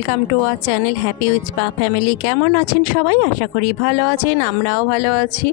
welcome to our channel happy with পা family. কেমন আছেন সবাই? আশা করি ভালো আছেন, আমরাও ভালো আছি।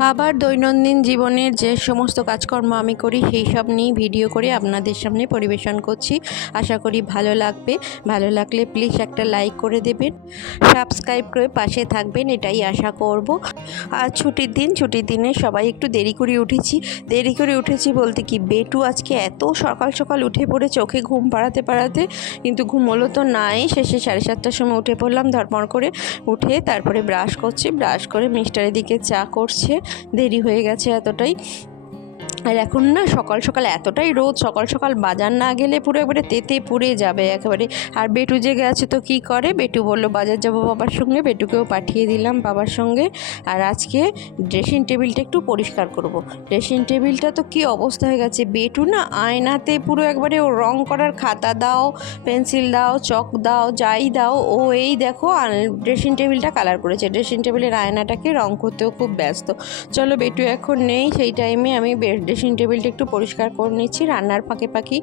আবার দৈনন্দিন জীবনের যে সমস্ত কাজকর্ম আমি করি, সেই সব নিয়ে ভিডিও করে আপনাদের সামনে পরিবেশন করছি। আশা করি ভালো লাগবে। ভালো লাগলে প্লিজ একটা লাইক করে দেবেন। সাবস্ক্রাইব করে পাশে থাকবেন, এটাই আশা করব। আর ছুটির দিন, ছুটির দিনে সবাই একটু দেরি করে উঠেছি। দেরি করে উঠেছি বলতে কি, বেটু আজকে এত সকাল সকাল উঠে পড়ে চোখে ঘুম পাড়াতে পাড়াতে, কিন্তু ঘুম হলো তো নাই। শেষে সাড়ে সাতটার সময় উঠে পড়লাম ধরপড় করে উঠে তারপরে ব্রাশ করছি। ব্রাশ করে মিস্টারের দিকে চা করছে। দেরি হয়ে গেছে এতটাই। আর এখন না সকাল সকাল এতটাই রোদ, সকাল সকাল বাজার না গেলে পুরো একবারে তেতে পুড়ে যাবে একেবারে। আর বেটু যে গেছে তো কি করে? বেটু বলল, বাজার যাব বাবার সঙ্গে, বেটুকেও পাঠিয়ে দিলাম বাবার সঙ্গে। আর আজকে ড্রেসিং টেবিলটা একটু পরিষ্কার করব। ড্রেসিং টেবিলটা তো কি অবস্থা হয়ে গেছে? বেটু না আয়নাতে পুরো একবারে ও রং করার খাতা দাও, পেন্সিল দাও, চক দাও, যাই দাও, ও এই দেখো ড্রেসিং টেবিলটা কালার করেছে। ড্রেসিং টেবিলের আয়নাটাকে রং করতেও খুব ব্যস্ত। চলো বেটু এখন নেই, সেই টাইমে আমি ড্রেসিং টেবিলটা একটু পরিষ্কার করে নিচ্ছি, রান্নার ফাঁকে পাখি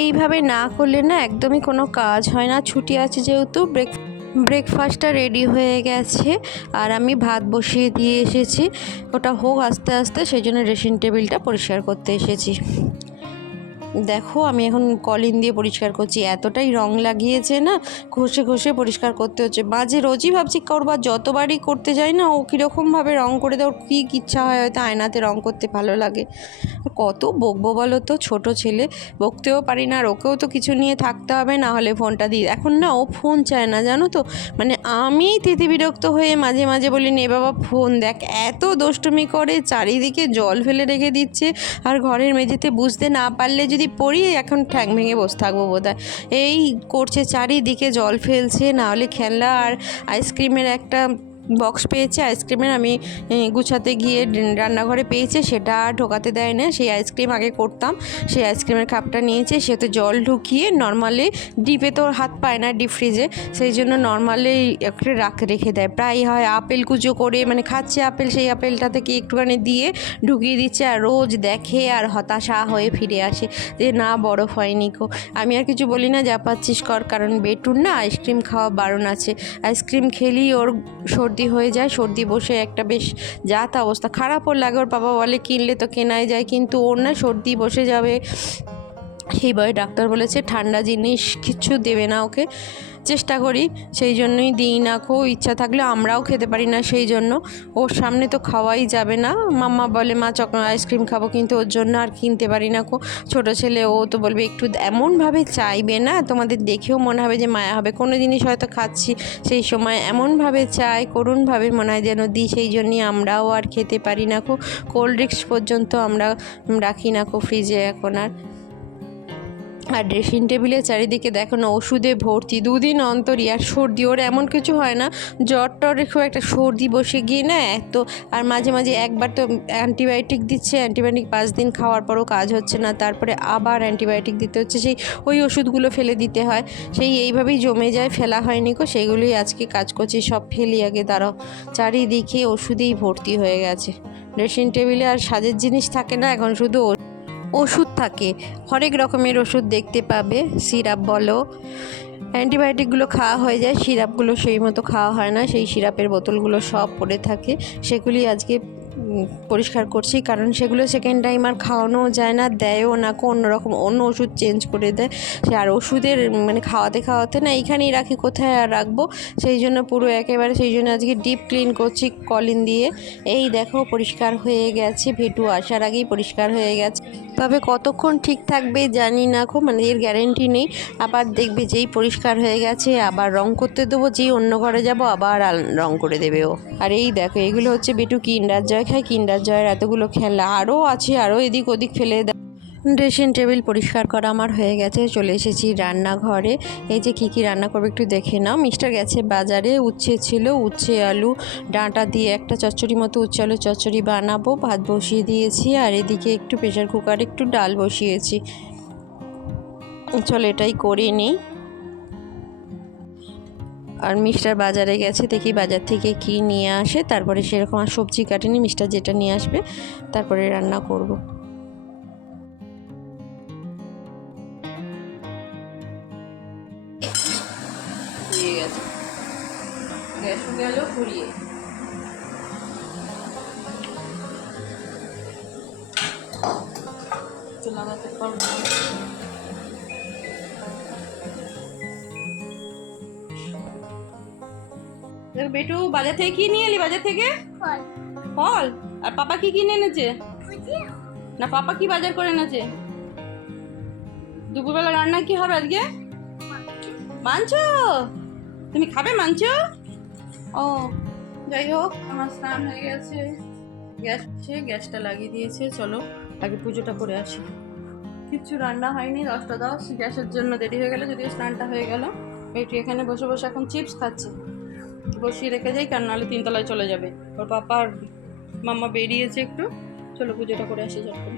এইভাবে না করলে না একদমই কোনো কাজ হয় না। ছুটি আছে যেহেতু, ব্রেক ব্রেকফাস্টটা রেডি হয়ে গেছে আর আমি ভাত বসিয়ে দিয়ে এসেছি। ওটা হোক আস্তে আস্তে, সেই জন্য ড্রেসিং টেবিলটা পরিষ্কার করতে এসেছি। দেখো, আমি এখন কলিন দিয়ে পরিষ্কার করছি। এতটাই রং লাগিয়েছে না, ঘষে ঘষে পরিষ্কার করতে হচ্ছে। মাঝে রোজই ভাবছি করবার যতবারই করতে যাই না, ও কীরকমভাবে রং করে দেওয়ার কী ইচ্ছা হয় হয়তো আয়নাতে রং করতে ভালো লাগে। কত বকবো বলো তো, ছোটো ছেলে। বকতেও পারি না আর ওকেও তো কিছু নিয়ে থাকতে হবে, না হলে ফোনটা দিই। এখন না, ও ফোন চায় না, জানো তো? মানে আমি তিথি বিরক্ত হয়ে মাঝে মাঝে বলি, নে বাবা, ফোন দেখ। এত দুষ্টুমি করে, চারিদিকে জল ফেলে রেখে দিচ্ছে। আর ঘরের মেঝেতে বুঝতে না পারলে যদি পড়ি এখন ঠ্যাং ভেঙে বসে থাকব বোধ এই করছে, চারিদিকে জল ফেলছে নাহলে খেলনা আর আইসক্রিমের একটা বক্স পেয়েছে, আইসক্রিমের আমি গুছাতে গিয়ে রান্নাঘরে পেয়েছে, সেটা ঢোকাতে দেয় না। সেই আইসক্রিম আগে করতাম, সেই আইসক্রিমের কাপটা নিয়েছে সে তো জল ঢুকিয়ে নর্মালি ডিপে তো হাত পায় না ডিপ ফ্রিজে, সেই জন্য নর্মালি একটু রাখ, রেখে দেয়। প্রায় হয় আপেল কুচো করে মানে খাচ্ছে আপেল, সেই আপেলটা থেকে একটুখানি দিয়ে ঢুকিয়ে দিচ্ছে, আর রোজ দেখে আর হতাশা হয়ে ফিরে আসে যে, না, বরফ হয়নি কো আমি আর কিছু বলি না, যা পাচ্ছিস কর, কারণ বেটুর না আইসক্রিম খাওয়া বারণ আছে। আইসক্রিম খেলেই ওর সর্দি সর্দি হয়ে যায়, সর্দি বসে একটা বেশ যাতা অবস্থা। খারাপও লাগে, ওর বাবা বলে, কিনলে তো কেনাই যায়। কিন্তু ওর না সর্দি বসে যাবে। সেই ভয়ে ডাক্তার বলেছে ঠান্ডা জিনিস কিছু দেবে না ওকে। চেষ্টা করি, সেই জন্যই দিই না খো ইচ্ছা থাকলে আমরাও খেতে পারি না সেই জন্য। ওর সামনে তো খাওয়াই যাবে না। মাম্মা বলে, মা চক আইসক্রিম খাব। কিন্তু ওর জন্য আর কিনতে পারি না খো ছোটো ছেলে, ও তো বলবে, একটু এমনভাবে চাইবে না? তোমাদের দেখেও মনে হবে যে মায়া হবে। কোনো জিনিস হয়তো খাচ্ছি সেই সময়। এমনভাবে চাই, করুণভাবে মনে হয় যেন দিই। সেই জন্যই আমরাও আর খেতে পারি না খো কোল্ড ড্রিঙ্কস পর্যন্ত আমরা রাখি না খো ফ্রিজে এখন আর। আর ড্রেসিং টেবিলের চারিদিকে দেখো না, ওষুধে ভর্তি। দুদিন অন্তরই, আর সর্দি, ওর এমন কিছু হয় না, জ্বর টর খুব একটা সর্দি বসে গিয়ে না এত। আর মাঝে মাঝে একবার তো অ্যান্টিবায়োটিক দিচ্ছে অ্যান্টিবায়োটিক পাঁচ দিন খাওয়ার পরও কাজ হচ্ছে না, তারপরে আবার অ্যান্টিবায়োটিক দিতে হচ্ছে, সেই ওই ওষুধগুলো ফেলে দিতে হয়। সেই এইভাবেই জমে যায়, ফেলা হয়নি কো সেইগুলোই আজকে কাজ করছি, সব ফেলি আগে তারাও চারিদিকে ওষুধেই ভর্তি হয়ে গেছে। ড্রেসিং টেবিলে আর সাজের জিনিস থাকে না, এখন শুধু ওষুধ থাকে। হরেক রকমের ওষুধ দেখতে পাবে। সিরাপ বলো। অ্যান্টিবায়োটিকগুলো খাওয়া হয়ে যায়। সিরাপগুলো সেই মতো খাওয়া হয় না। সেই সিরাপের বোতলগুলো সব পড়ে থাকে। সেগুলি আজকে পরিষ্কার করছি। কারণ সেগুলো সেকেন্ড টাইম আর খাওয়ানো যায় না, দেয়ও না। অন্য রকম অন্য ওষুধ চেঞ্জ করে দেয়। সে আর ওষুধের মানে খাওয়াতে খাওয়াতে না, এইখানেই রাখি, কোথায় আর রাখব? সেই জন্য পুরো একেবারে, সেই জন্য আজকে ডিপ ক্লিন করছি কলিন দিয়ে। এই দেখো, পরিষ্কার হয়ে গেছে। ভেটু আসার আগেই পরিষ্কার হয়ে গেছে। তবে কতক্ষণ ঠিক থাকবে জানি না খুব মানে এর গ্যারেন্টি নেই। আবার দেখবে যেই পরিষ্কার হয়ে গেছে, আবার রং করতে দেবো, যেই অন্য ঘরে যাব, আবার রং করে দেবে ও। আর এই দেখো, এগুলো হচ্ছে বেটু কিন্ডার জয় খায়। কিন্ডার জয়ের এতগুলো খেলা আরও আছে আরও এদিক ওদিক ফেলে দেয়। ড্রেসিং টেবিল পরিষ্কার করা আমার হয়ে গেছে, চলে এসেছি রান্নাঘরে। এই যে কী কী রান্না করবে একটু দেখে নাও। মিস্টার গেছে বাজারে, উচ্ছে ছিল, উচ্ছে, আলু, ডাঁটা দিয়ে একটা চচ্চড়ি মতো উচ্ছে, আলু, চচ্চড়ি বানাবো, ভাত বসিয়ে দিয়েছি, আর এদিকে একটু প্রেশার কুকারে একটু ডাল বসিয়েছি। চলো এটাই করে নিই। আর মিস্টার বাজারে গেছে, দেখি বাজার থেকে কি নিয়ে আসে, তারপরে সেরকম আর সবজি কাটেনি, মিস্টার যেটা নিয়ে আসবে, তারপরে রান্না করব। বেসু গেল ফুরিয়ে লাগাতে পারব বেটু বাজার থেকে কি নিয়ে এলি বাজার থেকে? ফল। ফল? আর পাপা কি কিনে এনেছে? না পাপা কি বাজার করে এনেছে? দুপুরবেলা রান্না কি হবে আজকে? মাংস? তুমি খাবে মাংস? ও, যাই হোক, আমার স্নান হয়ে গেছে। গ্যাস সে গ্যাসটা লাগিয়ে দিয়েছে, চলো আগে পুজোটা করে আসি। কিচ্ছু রান্না হয়নি, দশটা দশ, গ্যাসের জন্য দেরি হয়ে গেল, যদিও স্নানটা হয়ে গেল। একটু এখানে বসে বসে এখন চিপস খাচ্ছে। বসিয়ে রেখে যাই কারণ নাহলে তিনতলায় চলে যাবে। ওর পাপা আর মাম্মা বেরিয়েছে একটু। চলো পুজোটা করে আসি করে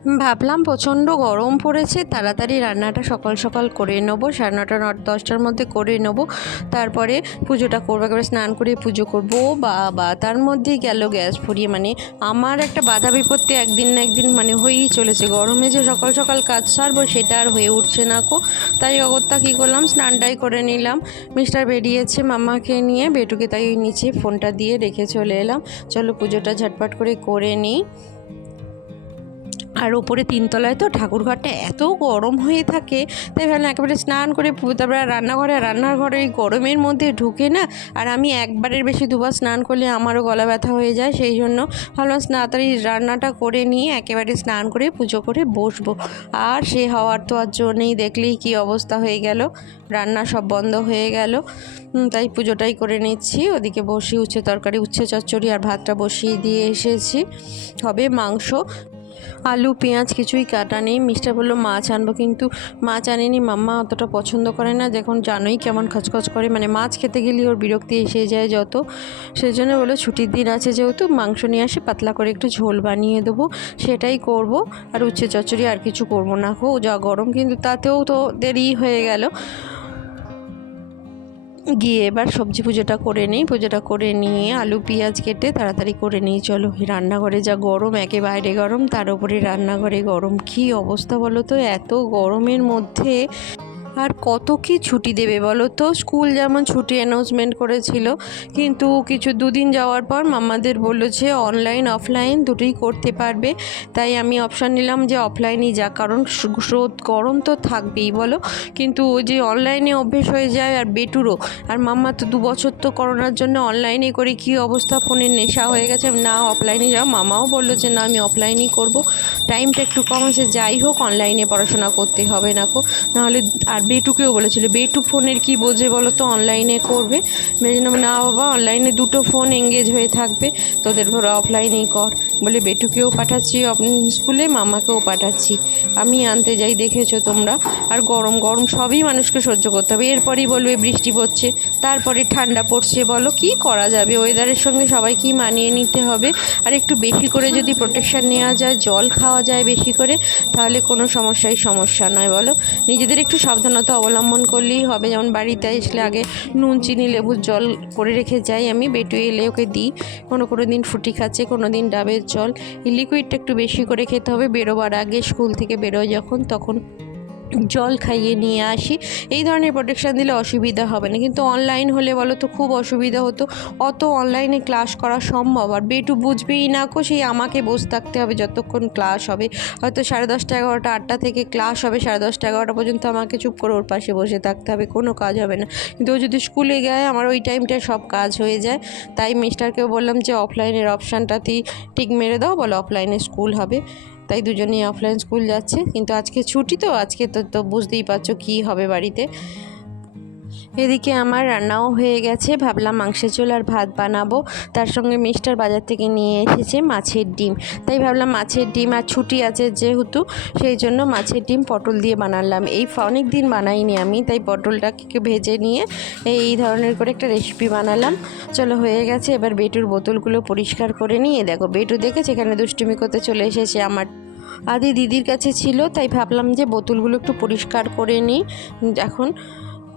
ভাবলাম প্রচণ্ড গরম পড়েছে, তাড়াতাড়ি রান্নাটা সকাল সকাল করে নেব, সাড়ে নটা ন দশটার মধ্যে করে নেব, তারপরে পুজোটা করব, একেবারে স্নান করে পুজো করব বা বা তার মধ্যেই গেল গ্যাস ফুরিয়ে মানে আমার একটা বাধা বিপত্তি একদিন না একদিন মানে হয়েই চলেছে, গরমে যে সকাল সকাল কাজ সারবো সেটা আর হয়ে উঠছে না কো, তাই অগত্যা কী করলাম, স্নানটাই করে নিলাম, মিস্টার বেরিয়েছে মামাকে নিয়ে, বেটুকে তাই নিচে ফোনটা দিয়ে রেখে চলে এলাম, চলো পুজোটা ঝটপট করে করে নিই। আর ওপরে তিনতলায় তো ঠাকুরঘরটা এত গরম হয়ে থাকে, তাই ভাবলাম একেবারে স্নান করে তারপরে রান্নাঘরে রান্নার ঘরে এই গরমের মধ্যে ঢুকে না, আর আমি একবারের বেশি দুবার স্নান করলে আমারও গলা ব্যথা হয়ে যায়, সেই জন্য ভাবলাম তাড়াতাড়ি রান্নাটা করে নিয়ে একেবারে স্নান করে পুজো করে বসবো। আর সে হওয়ার তো আর জো নেই, দেখলেই কী অবস্থা হয়ে গেল, রান্না সব বন্ধ হয়ে গেল তাই পুজোটাই করে নিচ্ছি, ওদিকে বসি উচ্ছে তরকারি, উচ্ছে চচ্চড়ি আর ভাতটা বসিয়ে দিয়ে এসেছি। হবে মাংস আলু, পেঁয়াজ কিছুই কাটা নেই। মিস্টার বলল, মাছ আনব। কিন্তু মাছ আনেনি। মাম্মা অতটা পছন্দ করে না। যখন জানোই কেমন খচখচ করে। মানে মাছ খেতে গেলে ওর বিরক্তি এসে যায় যত। সেই জন্য বলল, ছুটির দিন আছে যেহেতু, মাংস নিয়ে আসে, পাতলা করে একটু ঝোল বানিয়ে দেবো। সেটাই করব। আর উচ্ছে চচ্চড়ি আর কিছু করব না। খো যা গরম। কিন্তু তাতেও তো দেরি হয়ে গেল। গিয়ে এবার সবজি পুজোটা করে নিই, পুজোটা করে নিয়ে আলু, পেঁয়াজ কেটে তাড়াতাড়ি করে নিই। চলো রান্নাঘরে যা গরম একে বাইরে গরম, তার উপরে রান্নাঘরে গরম। কি অবস্থা বলো তো? এত গরমের মধ্যে আর কত কি ছুটি দেবে বলো তো? স্কুল যেমন ছুটি অ্যানাউন্সমেন্ট করেছিল, কিন্তু কিছু দুদিন যাওয়ার পর মাম্মাদের বলল যে অনলাইন অফলাইন দুটোই করতে পারবে। তাই আমি অপশান নিলাম যে অফলাইনই যা কারণ স্রোত গরম তো থাকবেই বলো। কিন্তু ওই যে অনলাইনে অভ্যেস হয়ে যায় আর বেটুরও। আর মাম্মা তো দু বছর তো করোনার জন্য অনলাইনে করে কি অবস্থা, ফোনের নেশা হয়ে গেছে, না অফলাইনে যাও। মামাও বলল যে না, আমি অফলাইনই করব। টাইমটা একটু কম আছে, যাই হোক অনলাইনে পড়াশোনা করতে হবে না কো। নাহলে, আর বেটুকেও বলেছিল, বেটু ফোনের কি বোঝে বলো তো অনলাইনে করবে? মেয়ে না বাবা অনলাইনে দুটো ফোন এঙ্গেজ হয়ে থাকবে, তোদের ভোর অফলাইনেই কর। বলে, বেটুকেও পাঠাচ্ছি স্কুলে মামাকেও পাঠাচ্ছি। আমি আনতে যাই, দেখেছ তোমরা? আর গরম গরম সবই মানুষকে সহ্য করতে হবে। এরপরই বলবে, বৃষ্টি পড়ছে, তারপরে ঠান্ডা পড়ছে। বলো, কি করা যাবে? ওয়েদারের সঙ্গে সবাইকেই মানিয়ে নিতে হবে। আর একটু বেশি করে যদি প্রোটেকশান নেওয়া যায়, জল খাওয়া যায় বেশি করে, তাহলে কোনো সমস্যাই সমস্যা নয়। বলো, নিজেদের একটু সাবধানতা অবলম্বন করলেই হবে। যেমন বাড়িতে আসলে আগে নুন, চিনি, লেবুর জল করে রেখে যাই আমি, বেটু এলে ওকে দিই। কোনো কোনো দিন ফুটি খাচ্ছে, কোনো দিন ডাবের জল লিকুইডটা একটু বেশি করে খেতে হবে বেরোবার আগে স্কুল থেকে বেরোয় যখন তখন জল খাইয়ে নিয়ে আসি। এই ধরনের প্রোটেকশান দিলে অসুবিধা হবে না। কিন্তু অনলাইন হলে বলো তো খুব অসুবিধা হতো। অত অনলাইনে ক্লাস করা সম্ভব। আর বেটু বুঝবেই না কো, সেই আমাকে বসে থাকতে হবে যতক্ষণ ক্লাস হবে। হয়তো সাড়ে দশটা এগারোটা, আটটা থেকে ক্লাস হবে। সাড়ে দশটা এগারোটা পর্যন্ত আমাকে চুপ করে ওর পাশে বসে থাকতে হবে। কোনো কাজ হবে না। কিন্তু ও যদি স্কুলে যায়, আমার ওই টাইমটায় সব কাজ হয়ে যায়। তাই মিস্টারকেও বললাম যে অফলাইনের অপশানটাতেই টিক মেরে দাও। বলো অফলাইনে স্কুল হবে। তাই দুজনেই অফলাইন স্কুল যাচ্ছে। কিন্তু আজকে ছুটি তো, আজকে তো তো বুঝতেই পারছ কী হবে বাড়িতে। এদিকে আমার রান্নাও হয়ে গেছে। ভাবলাম মাংসের ঝোল আর ভাত বানাবো। তার সঙ্গে মিস্টার বাজার থেকে নিয়ে এসেছে মাছের ডিম। তাই ভাবলাম মাছের ডিম আর ছুটি আছে যেহেতু, সেই জন্য মাছের ডিম পটল দিয়ে বানালাম। এই অনেক দিন বানাইনি আমি, তাই পটলটাকে ভেজে নিয়ে এই ধরনের করে একটা রেসিপি বানালাম। চলো হয়ে গেছে, এবার বেটুর বোতলগুলো পরিষ্কার করে নিয়ে দেখো, বেটু দেখে সেখানে দুষ্টুমি করতে চলে এসেছে আমার। আদি দিদির কাছে ছিল, তাই ভাবলাম যে বোতলগুলো একটু পরিষ্কার করে নিই। এখন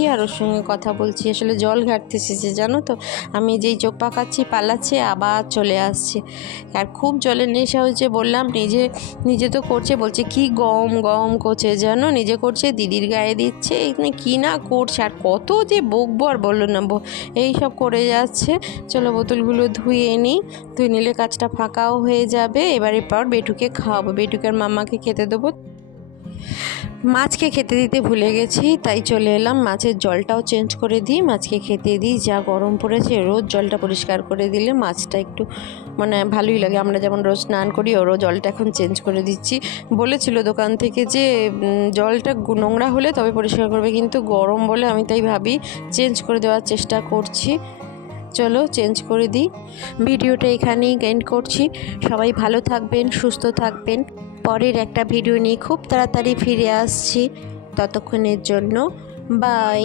ছি আর ওর সঙ্গে কথা বলছি। আসলে জল ঘাটতে এসেছে জানো তো? আমি যেই চোখ পাকাচ্ছি, পালাচ্ছে, আবার চলে আসছে। আর খুব জলের নেশা হয়েছে বললাম, নিজে নিজে তো করছে, বলছে, কি গম গম করছে জানো? নিজে করছে, দিদির গায়ে দিচ্ছে, এখানে কি না করছে? আর কত যে বকবো আর বলল না এই সব করে যাচ্ছে। চলো বোতলগুলো ধুয়ে নিই। ধুয়ে নিলে কাজটা ফাঁকাও হয়ে যাবে। এবারে পর বেটুকে খাওয়াবো। বেটুকের মামাকে খেতে দেবো। মাছকে খেতে দিতে ভুলে গেছি, তাই চলে এলাম। মাছের জলটাও চেঞ্জ করে দিই, মাছকে খেতে দিই। যা গরম পড়েছে, রোজ জলটা পরিষ্কার করে দিলে মাছটা একটু মানে ভালোই লাগে। আমরা যেমন রোজ স্নান করি, ওরও জলটা এখন চেঞ্জ করে দিচ্ছি। বলেছিল দোকান থেকে যে জলটা নোংরা হলে তবে পরিষ্কার করবে, কিন্তু গরম বলে আমি তাই ভাবি চেঞ্জ করে দেওয়ার চেষ্টা করছি। চলো চেঞ্জ করে দিই। ভিডিওটা এখানেই এন্ড করছি। সবাই ভালো থাকবেন, সুস্থ থাকবেন। পরের একটা ভিডিও নিয়ে খুব তাড়াতাড়ি ফিরে আসছি। ততক্ষণের জন্য বাই